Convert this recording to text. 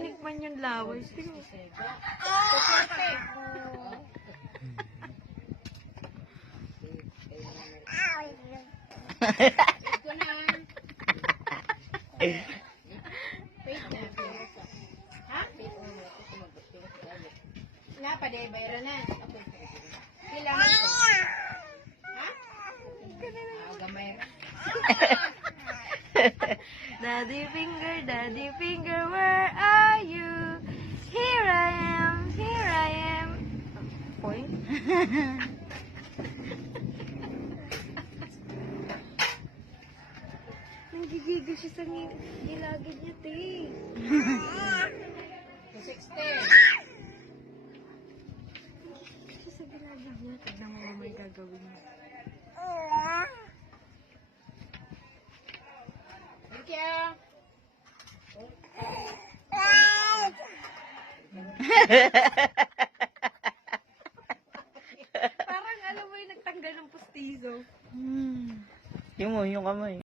tinikman yung lawas. Tingnan. Ito na. Wait na. Ha? Wala pa, de. Bayaran na. Kailangan ko. Ha? Gamay. Daddy finger, where are you? Here I am. Point? Nanggigigil siya sa gilagid niya, te. 60. Siya sa gilagid niya. Tignan mo may gagawin niya. Thank you. Parang alam mo yung nagtanggal ng pustizo. Yung kamay.